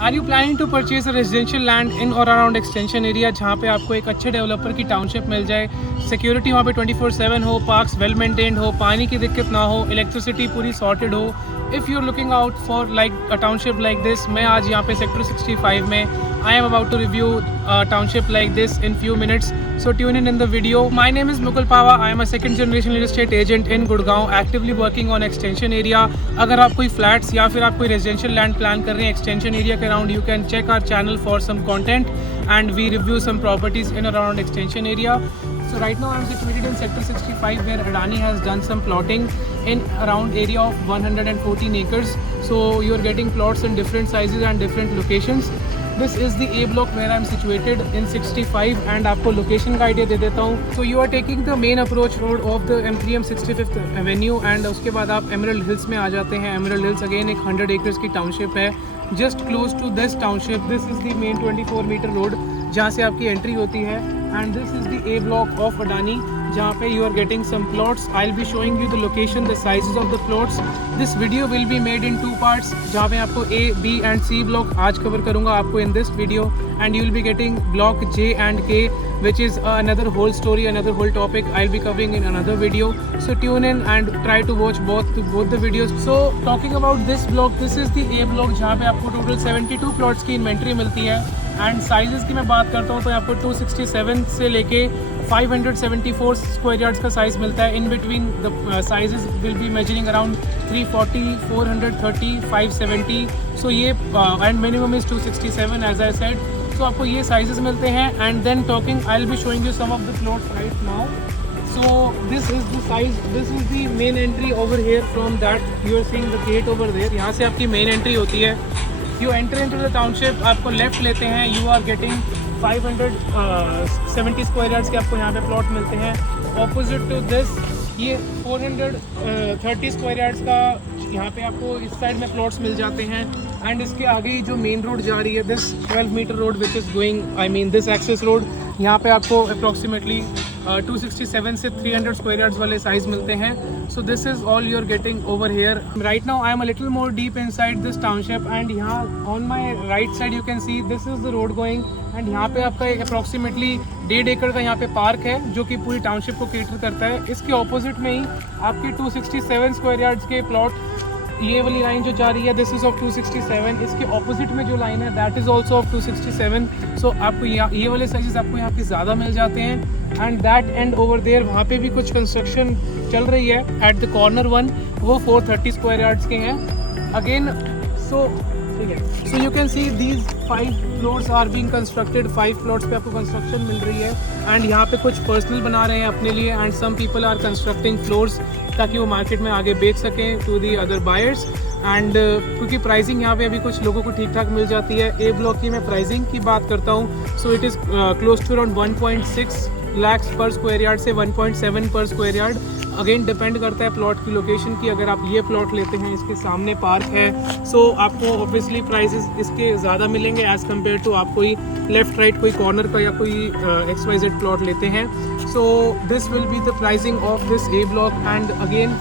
Are you planning to purchase a residential land in और around extension area जहाँ पे आपको एक अच्छे डेवलपर की टाउनशिप मिल जाए, सिक्योरिटी वहाँ पे 24/7 हो, पार्क्स वेल मेंटेन्ड हो, पानी की दिक्कत ना हो, इलेक्ट्रिसिटी पूरी सॉर्टेड हो। If you are looking out for like a township like this, मैं आज यहाँ पे सेक्टर 65 में I am about to review township like this in few minutes, so tune in the video. My name is Mukul Pava. I am a second generation real estate agent in Gurgaon, actively working on extension area. अगर आप कोई flats या फिर आप कोई residential land plan कर रहे हैं एक्सटेंशन एरिया के around, you can check our channel for some content and we review some properties in around extension area. So right now I am situated in sector 65 where Adani has done some plotting in around area of 114 acres. So you are getting plots in different sizes and different locations. This is the A block where I am situated in 65 and आपको location का idea दे देता हूँ. So you are taking the main approach road of the M3M 65th Avenue and उसके बाद आप Emerald Hills में आ जाते हैं. Emerald Hills again एक 100 acres की टाउनशिप है. Just close to this township, this is the main 24 meter road जहाँ से आपकी एंट्री होती है. And this is the A block of Adani जहाँ पे you are getting some plots. I'll be showing you the location, the sizes of the plots. This video will be made in 2 parts जहाँ पे आपको A, B and C block आज cover करूँगा आपको in this video, and you will be getting block J and K, which is another whole story, another whole topic I'll be covering in another video. So tune in and try to watch both the videos. So talking about this block, this is the A block जहाँ पे आपको total 72 plots की inventory मिलती है. And sizes की मैं बात करता हूँ तो आपको 267 से लेके 574 स्क्वायर यार्ड्स का साइज़ मिलता है. In between the sizes will be measuring around 340, 430, 570. So ये and minimum is 267 as I said. So आपको ये साइजेस मिलते हैं. And then talking I will be showing you some of the plots right now. So this is the size, this is the main entry over here. From that you are seeing the gate over there. यहाँ से आपकी main entry होती है. You enter into the township, आपको left लेते हैं, you are getting 570 square yards के आपको यहाँ पे प्लॉट मिलते हैं. ऑपोजिट टू दिस ये 430 स्क्वायर यार्ड्स का यहाँ पे आपको इस साइड में प्लॉट्स मिल जाते हैं. एंड इसके आगे जो मेन रोड जा रही है, this 12 meter road which is going, I mean this access road, यहाँ पे आपको अप्रॉक्सीमेटली 267 से 300 स्क्वायर यार्ड्स वाले साइज मिलते हैं. So this is all you are getting over here. Right now I am a little more deep inside this township and यहाँ on my right side you can see this is the road going. And यहाँ पे आपका approximately 1.5 एकड़ का यहाँ पे park है जो कि पूरी टाउनशिप को केटर करता है. इसके ऑपोजिट में ही आपकी 267 स्क्वायर यार्ड्स के प्लॉट, ये वाली लाइन जो जा रही है दिस इज़ ऑफ 267. इसके ऑपोजिट में जो लाइन है दैट इज़ ऑल्सो ऑफ 267. सो आपको ये वाले साइजेस आपको यहाँ पे ज़्यादा मिल जाते हैं. And that and over there वहाँ पे भी कुछ कंस्ट्रक्शन चल रही है एट द कॉर्नर वन, वो 430 स्क्वायर यार्ड्स के हैं अगेन. सो ठीक है. So you can see these 5 floors are being constructed. 5 floors पे आपको कंस्ट्रक्शन मिल रही है. एंड यहाँ पे कुछ पर्सनल बना रहे हैं अपने लिए and some people are constructing floors ताकि वो मार्केट में आगे बेच सकें to the other buyers. And क्योंकि प्राइसिंग यहाँ पे अभी कुछ लोगों को ठीक ठाक मिल जाती है. ए ब्लॉक की मैं प्राइसिंग की बात करता हूँ. So it is close to around 1.6 lakh per square yard से 1.7 पर स्क्वायर यार्ड. अगेन डिपेंड करता है प्लॉट की लोकेशन की. अगर आप ये प्लॉट लेते हैं, इसके सामने पार्क है, सो आपको ऑब्वियसली प्राइसेस इसके ज़्यादा मिलेंगे एज़ कम्पेयर टू आप कोई लेफ़्ट राइट कोई कॉर्नर का या कोई XYZ प्लॉट लेते हैं. So this will be the pricing of this A block. And again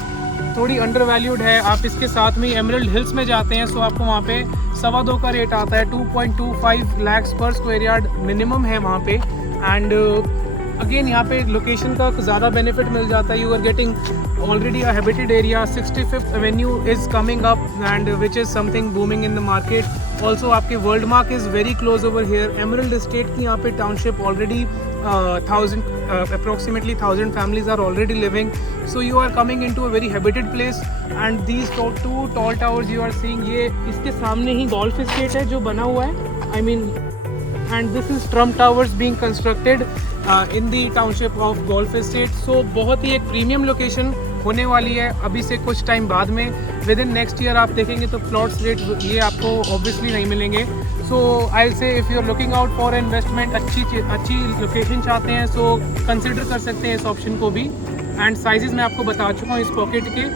थोड़ी अंडर वैल्यूड है. आप इसके साथ में एमरल्ड हिल्स में जाते हैं सो आपको वहाँ पे 2.25 का रेट आता है. 2.25 lakh per square yard minimum है वहाँ पे. एंड अगेन यहाँ पे लोकेशन का ज़्यादा बेनिफिट मिल जाता है. You are getting already a habited area. 65th avenue is coming up and which is something booming in the market. Also आपके World Mark is very close over here. Emerald Estate की यहाँ पे township already approximately 1000 families are already living. So you are coming into a very habited place. And these 2 tall towers you are seeing, ये इसके सामने ही golf estate है जो बना हुआ है. I mean, and this is Trump Towers being constructed in the township of Golf Estate. So बहुत ही एक प्रीमियम लोकेशन होने वाली है अभी से कुछ टाइम बाद में. विद इन नेक्स्ट ईयर आप देखेंगे तो प्लॉट्स रेट ये आपको ऑब्वियसली नहीं मिलेंगे. So I say if you are looking out for investment, अच्छी लोकेशन चाहते हैं, सो कंसिडर कर सकते हैं इस ऑप्शन को भी. एंड साइजेस मैं आपको बता चुका हूँ इस पॉकेट के.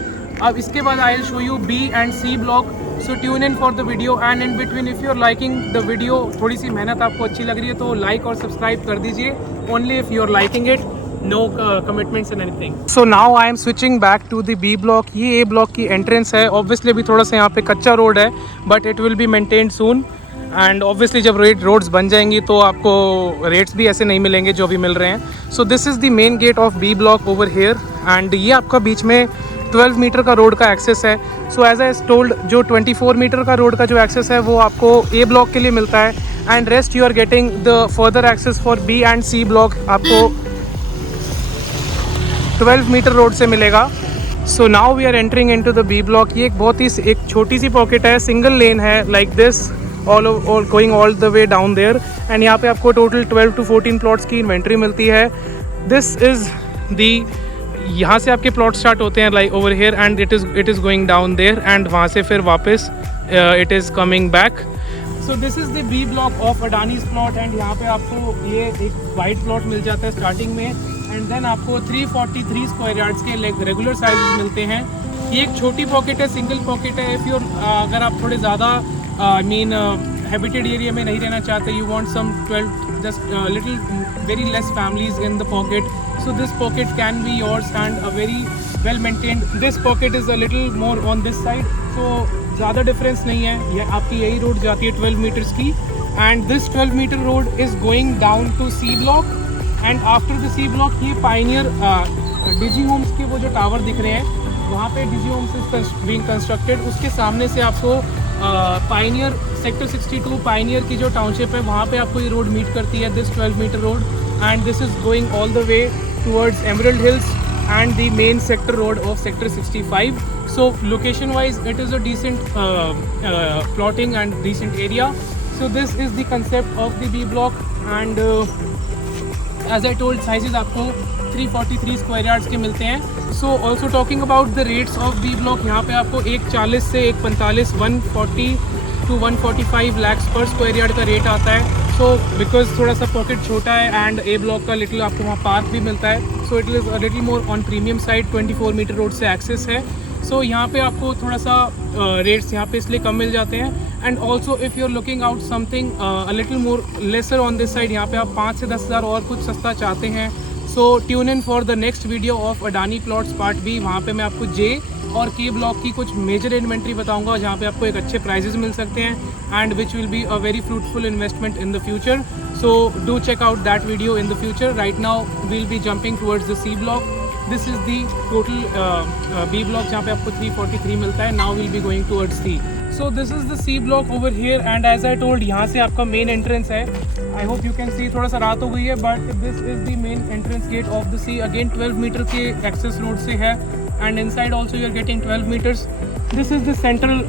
अब इसके बाद I will show you B and C block. So tune in for the video and in between if you are liking the video, थोड़ी सी मेहनत आपको अच्छी लग रही है तो लाइक और सब्सक्राइब कर दीजिए. Only if you are liking it, no commitments and anything. So now I am switching back to the B block. ये A block की entrance है. Obviously अभी थोड़ा सा यहाँ पे कच्चा रोड है but it will be maintained soon. And obviously जब रोड्स बन जाएंगी तो आपको रेट्स भी ऐसे नहीं मिलेंगे जो अभी मिल रहे हैं. So this is the main gate of B block over here and ये आपका बीच में 12 मीटर का रोड का एक्सेस है. सो एज आई टोल्ड जो 24 मीटर का रोड का जो एक्सेस है वो आपको ए ब्लॉक के लिए मिलता है and rest you are getting the further access for B and C block आपको 12 मीटर रोड से मिलेगा. So now we are entering into the B block. ये एक बहुत ही एक छोटी सी पॉकेट है, सिंगल लेन है like this all going all the way down there and यहाँ पे आपको टोटल 12 to 14 प्लॉट्स की इन्वेंट्री मिलती है. दिस इज़ दी यहाँ से आपके प्लॉट स्टार्ट होते हैं like over here and it is going down there and वहाँ से फिर वापस it is coming back. So this is the B block of Adani's plot and यहाँ पे आपको ये एक वाइट प्लॉट मिल जाता है स्टार्टिंग में एंड देन आपको 343 स्क्वायर यार्ड्स के रेगुलर साइजेस मिलते हैं. ये एक छोटी पॉकेट है, सिंगल पॉकेट है. इफ़ अगर आप थोड़े ज़्यादा हैबिटेड एरिया में नहीं रहना चाहते, you want some 12 just little very less families in the pocket, so this pocket can be yours and a very well maintained. This pocket is a little more on this side, so ज़्यादा difference नहीं है. ये आपकी यही road जाती है 12 meters की and this 12 meter road is going down to C block and after the C block ये पाइनियर डिजी होम्स के वो जो टावर दिख रहे हैं वहाँ पे Digi Homes is being constructed. उसके सामने से आपको पाइनियर सेक्टर 62 पाइनियर की जो टाउनशिप है वहाँ पे आपको ये रोड मीट करती है, this 12 meter road and this is going all the way towards Emerald Hills and the main sector road of sector 65. So location wise it is a decent plotting and decent area. So this is the concept of the B block and as I told sizes आपको 343 square yards के मिलते हैं. So also talking about the rates of B block, यहाँ पे आपको 140 से 145 140 to 145 lakhs per square yard का rate आता है. सो बिकॉज थोड़ा सा पॉकेट छोटा है एंड ए ब्लॉक का लिटिल आपको वहाँ पार्क भी मिलता है, सो it is a little more on premium side. 24 meter road से एक्सेस है, सो यहाँ पे आपको थोड़ा सा रेट्स यहाँ पे इसलिए कम मिल जाते हैं. And also if you are looking out something a little more lesser on this side, यहाँ पे आप 5 से 10 हज़ार और कुछ सस्ता चाहते हैं, so tune in for the next video of Adani plots part B. वहाँ पे मैं आपको जे और के ब्लॉक की कुछ मेजर इन्वेंट्री बताऊंगा जहाँ पे आपको एक अच्छे प्राइजेस मिल सकते हैं and which will be a very fruitful investment in the future. So do check out that video in the future. Right now we'll be jumping towards the C block. This is the total B block जहाँ पे आपको 343 मिलता है. Now will be going towards C. So this is the C block over here and as I told यहाँ से आपका main entrance है. I hope you can see, थोड़ा सा रात हो गई है but this is the main entrance gate of the C. Again 12 meter के एक्सेस रोड से है and inside also you are getting 12 meters. This is the central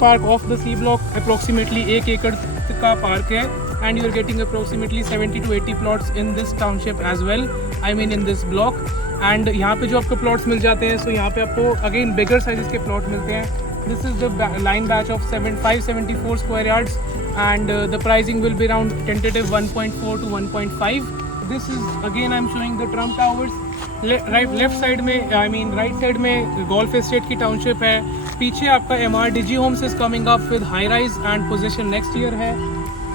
park of the C block. Approximately 1 एकड़ का park है and you are getting approximately 70 to 80 plots in this township as well, in this block. and यहाँ पे जो आपको plots मिल जाते हैं, so यहाँ पे आपको again bigger sizes के plot मिलते हैं. This is the line batch of 574 square yards and the pricing will be around tentative 1.4 to 1.5. This is again I'm showing the Trump Towers. Left side में right side में golf estate की township है. पीछे आपका MR Digi Homes is coming up with high rise and position next year है.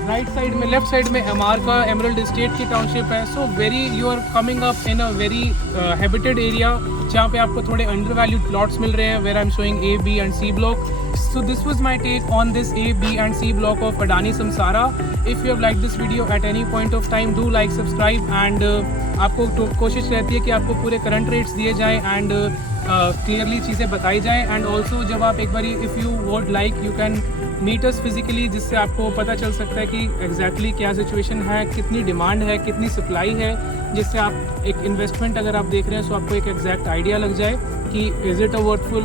Right side में left side में MR का एमरल्ड एस्टेट की टाउनशिप है. So very you are coming up in a very habited area जहाँ पे आपको थोड़े अंडर वैल्यूड प्लॉट्स मिल रहे हैं where I am showing A, B and C block. So this was my take on this A, B and C block of Adani Samsara. If you have liked this video at any point of time, do like, subscribe and आपको कोशिश रहती है कि आपको पूरे current rates दिए जाएँ and clearly चीज़ें बताई जाएँ. एंड ऑल्सो जब आप एक बारी if you would like you can meet us physically, जिससे आपको पता चल सकता है कि एग्जैक्टली क्या सिचुएशन है, कितनी डिमांड है, कितनी सप्लाई है, जिससे आप एक इन्वेस्टमेंट अगर आप देख रहे हैं तो आपको एक एग्जैक्ट आइडिया लग जाए कि is it a worthful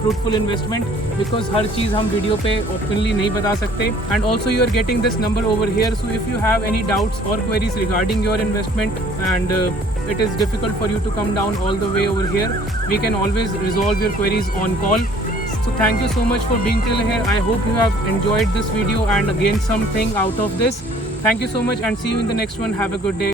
fruitful investment. Because हर चीज़ हम वीडियो पे ओपनली नहीं बता सकते. And also you are getting this number over here, so if you have any doubts और queries regarding your investment and it is difficult for you to come down all the way over here, we can always resolve your queries on call. So thank you so much for being till here. I hope you have enjoyed this video and gained something out of this. Thank you so much and see you in the next one. Have a good day.